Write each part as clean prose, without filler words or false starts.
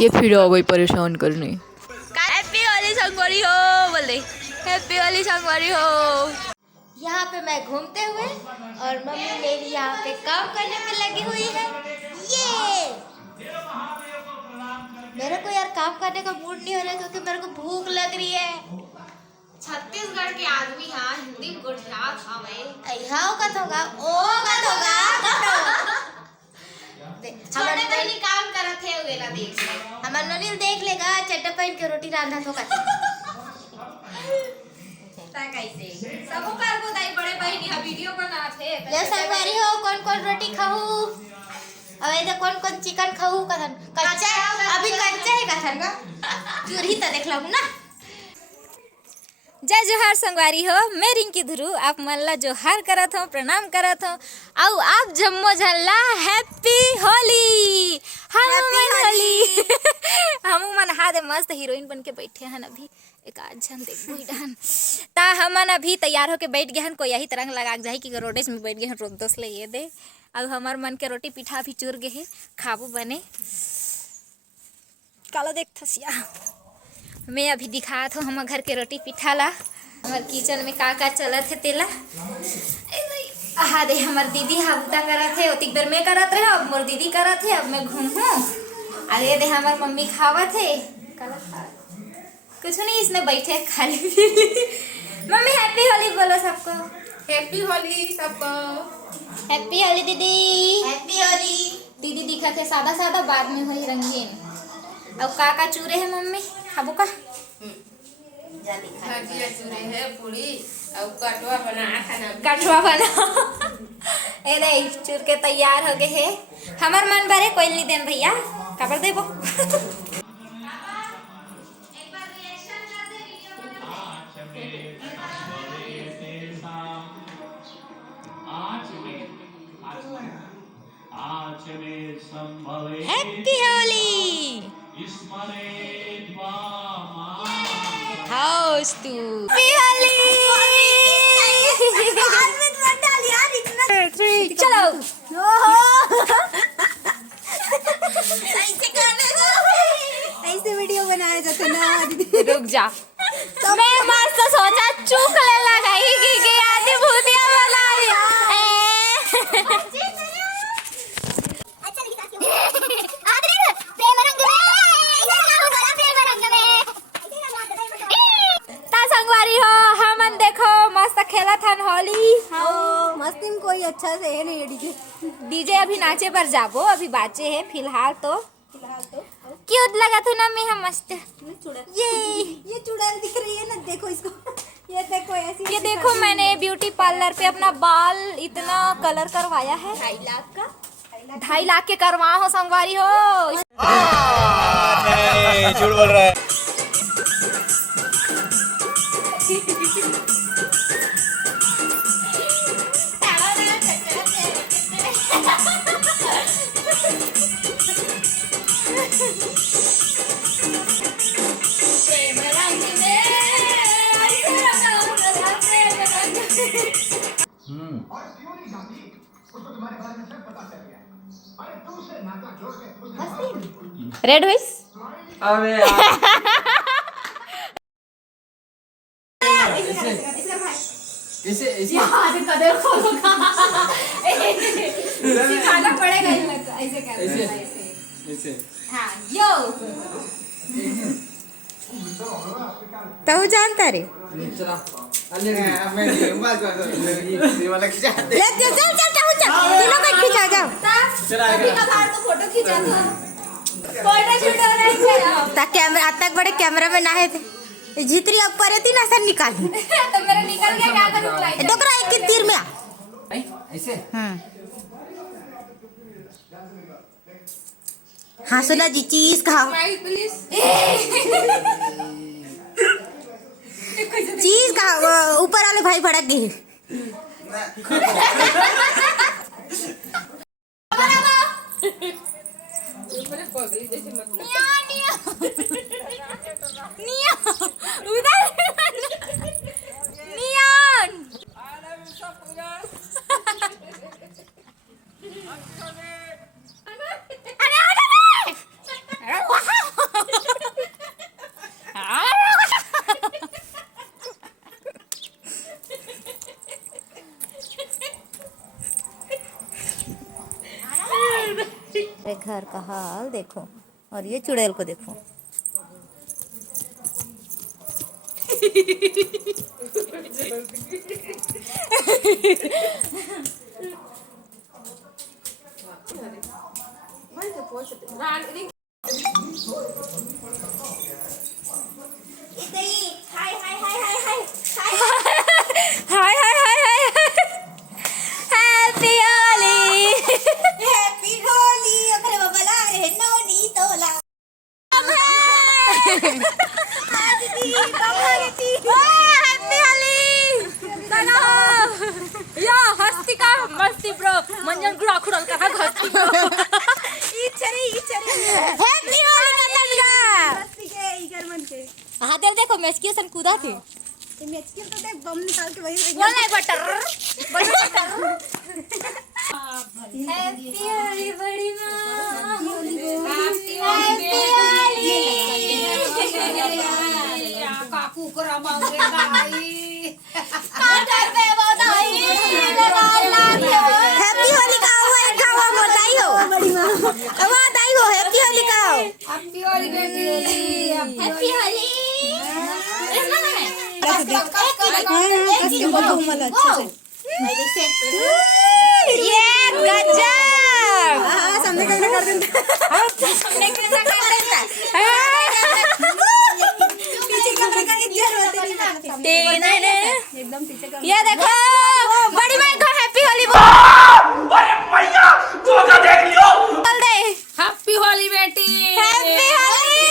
ये फिर आ गई परेशान करने। हैप्पी होली संगवारी हो बोल दे, हैप्पी होली संगवारी हो। यहाँ पे मैं घूमते हुए और मम्मी मेरी यहाँ पे काम करने में लगी हुई है। ये मेरे को यार काम करने का मूड नहीं हो रहा क्योंकि मेरे को भूख लग रही है। छत्तीसगढ़ के आदमी हाँ हिंदी गोठिया था भाई यहाँ कत होगा ओ कत होगा छोटे बहनी काम करत है वेला देख ले हमार ननील देख लेगा चड्डा पहन के रोटी रांधा तो का ता कैसे सबो कर को दाई बड़े बहनी हा वीडियो बनात है ले संगवारी हो कौन कौन रोटी खाऊं अब इधर कौन कौन चिकन खाऊं कथन कच्चा अभी कच्चा है कथन चूरी तो देख लूं ना। जय जोहार संगवारी हो, मैं रिंकी धुरू आप मन ला जोहार करत हो, प्रणाम करत हो। आउ आप जम्मो झल्ला हैप्पी होली। हम मन हाथ मस्त हीरोइन बन के बैठे हन अभी एक आज झन देख बुढ़ान ता हमन अभी तैयार होके बैठ गए हन। कोई यही तरंग लगा जाए कि रोडेस में बैठ गए हन रोड दोस ले ये दे अब हमार मन के रोटी पिठा भी चूर गए है खाबू बने काला देख थसिया। मैं अभी दिखात हूँ हम घर के रोटी पिठा ला हमार किचन में का चलत है तेला हाँ दे हमार दीदी हाबुता करत है ओतिक देर में करत रहे अब मोर दीदी करत है अब मैं घूमूं अरे दे हमार मम्मी खावत है कुछ नहीं इसने बैठे खाली मम्मी हैप्पी होली बोलो सबको, हैप्पी होली सबको, हैप्पी होली दीदी, हैप्पी होली। दीदी दिखत है सादा सादा बाद में हुई रंगीन। अब का चूरे है मम्मी खाबू का भजिया चूरे है पूरी और कटवा बना खाना कटवा बना ए रे चूर के तैयार हो गए है हमार मन बारे कोई नहीं देन भैया खबर देबो हैप्पी होली हाउस तू चलो ऐसे वीडियो बनाया जाता ना रुक जा मैं मस्त सोचा चूक ले लगाई कि आदि भूतिया बना दिया संगवारी हो हमन देखो मस्त खेला था होली मस्ती में कोई अच्छा से है नहीं डीजे डीजे अभी नाचे पर जाबो अभी बाचे है फिलहाल तो क्यूट लगा था ना मैं हम मस्त ये चुड़ैल दिख रही है ना देखो इसको ये देखो ऐसी ये देखो मैंने ब्यूटी पार्लर पे अपना बाल इतना कलर करवाया है 2.5 लाख का 2.5 लाख के करवा हो संगवारी हो नहीं झूठ बोल रहा है रेड हुईस अबे इसे सिखाना पड़ेगा ऐसे कर इसे हाँ यो तो जानता रे चला मैं ये वाला खींचा दे चल तीनों को खींचा जाओ फोटो खींचा था फोटो शूट हो रहा है ता कैमरा तक बड़े कैमरा में ना है थे जितनी ऊपर है तीन ऐसा निकाली तो मेरा निकल गया क्या करूं डोकरा एक के तीर में आ ऐसे हाँ सुना जी चीज खाओ चीज खाओ ऊपर वाले भाई भड़क गए घर का हाल देखो और ये चुड़ैल को देखो। Hi hi hi hi happy Holi happy Holi ओकरे बाबा ला रे नोनी तोला आदि कमरती हैप्पी होली सना या हस्तिका मस्ती ब्रो मंजन गुड़ा खुड़ल का हस्ती ब्रो इचरी हैप्पी होली कतलगा हस्ती के इगर मन के हां देखो मैच के सन कूदा थे मैच के तो देख बम निकाल के वही बोला है बटर हैप्पी होली बड़ी मां हैप्पी होली काकू को रमाओगे भाई काटर पे बधाई हैप्पी होली का हुआ बधाई हो बड़ी मां बधाई हो हैप्पी होली का हैप्पी होली बेटी हैप्पी होली ये गजब सामने कैमरा कर देता सामने कैमरा कर देता पीछे कैमरा का जरूरत नहीं एकदम पीछे का ये देखो बड़ी भाई को हैप्पी होली बोल अरे भैया तू का देख लियो बोल दे हैप्पी होली बेटी हैप्पी होली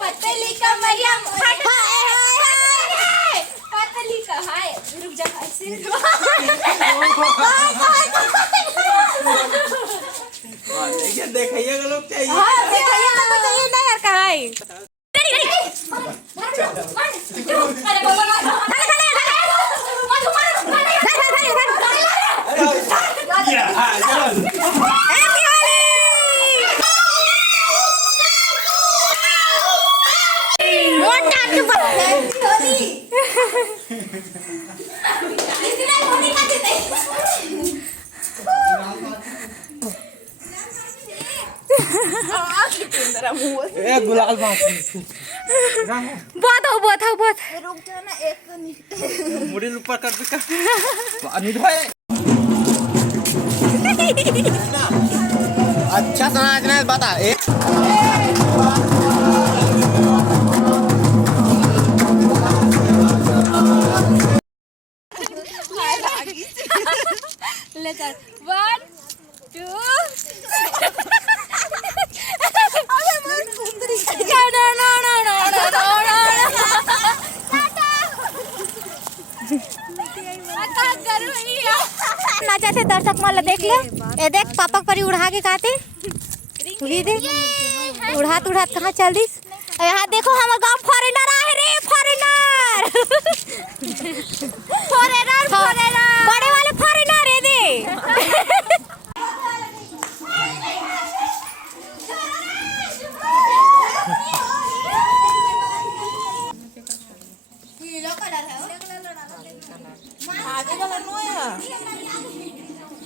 पतली का मरियम पतली का हाय रुक जा ऐसे ये देखिए लोग चाहिए हां देखिए ना बताइए ना यार कहां है अरे बाबा गुलाल बहुत रुक जा ना एक मुड़ी ऊपर कर दे अनिल भाई अच्छा समझना बता एक लेकर 1 2 नाचा थे दर्शक मान देख ले ए देख पापा परी उड़ा के कहते दे उड़ात कहाँ चल दिस यहाँ देखो हमारे गांव फॉरेनर आए रे फॉरेनर बड़े वाले फॉरेनर है दे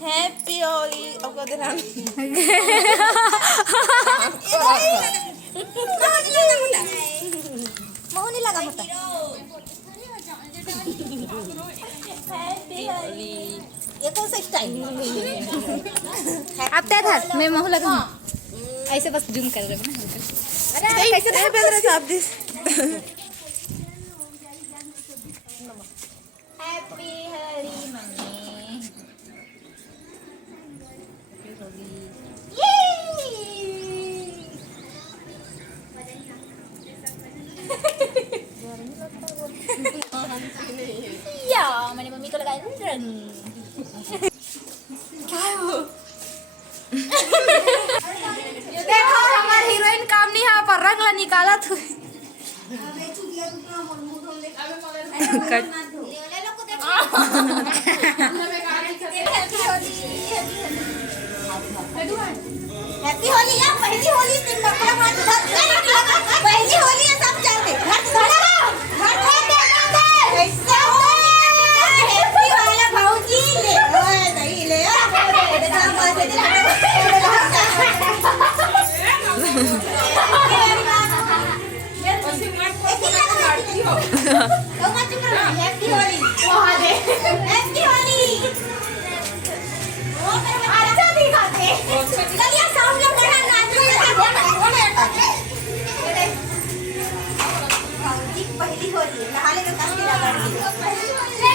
हैप्पी होली अब को देना मोहनी लगा मत ये कौन सा स्टाइल अब तय था मैं महू लगा ऐसे बस जूम कर रहे ना अरे कैसे नहीं बेल रहे आप दिस हैप्पी हरी मम्मी या मैंने मम्मी को लगाया रंग देखो हमार हीरोइन काम नहीं है पर रंग ला निकाला थू हैप्पी होली या पहली होली दिन कपड़ा मार पहली होली है सब चलते घर ऐसा हैप्पी वाला भाऊजी ले ओए नहीं ले हैप्पी होली हैप्पी होली अच्छा दिखाते चलिए साउंड जब बड़ा पहली होली नहाले का कष्ट लगा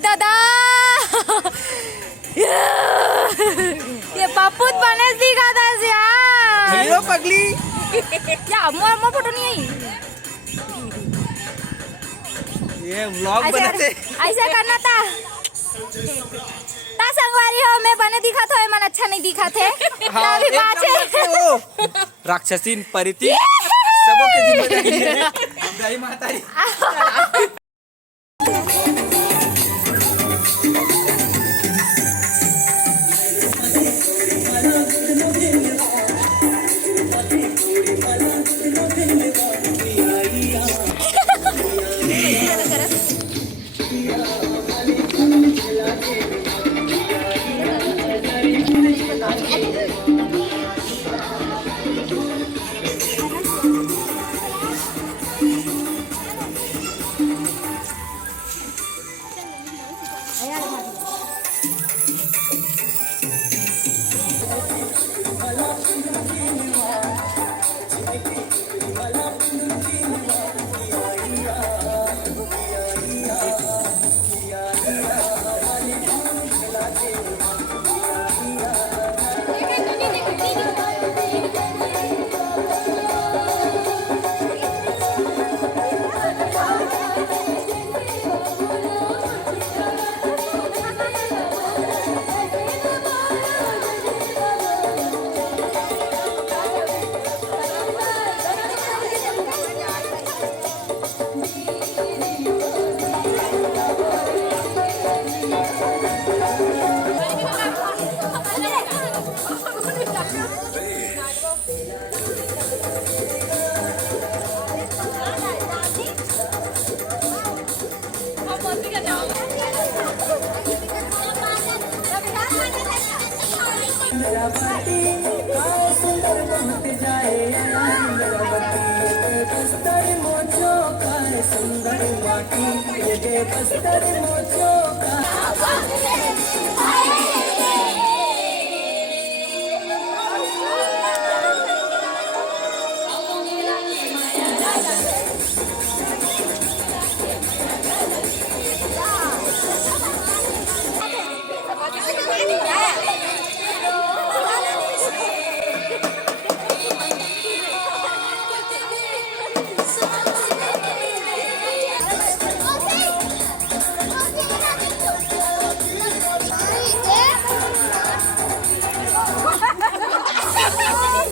दादा ये पप्पूत बनेच दिखाता है यार हीरो पगली या मोर मोर फोटो नहीं आई ये व्लॉग बनाते ऐसा करना था ता संगवारी हो मैं बने दिखा था मन अच्छा नहीं दिखा थे हाँ, अभी बात है राक्षसीन परिति सबों के जिम्मेदारी है दाई मातारी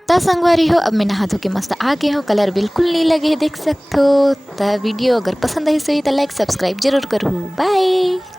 तो संगवारी हो, अब मैं नहा धो के मस्त आ गई हूँ। कलर बिल्कुल नहीं लगे देख सकते हो। तो वीडियो अगर पसंद आई सही तो लाइक सब्सक्राइब जरूर करूँ। बाय।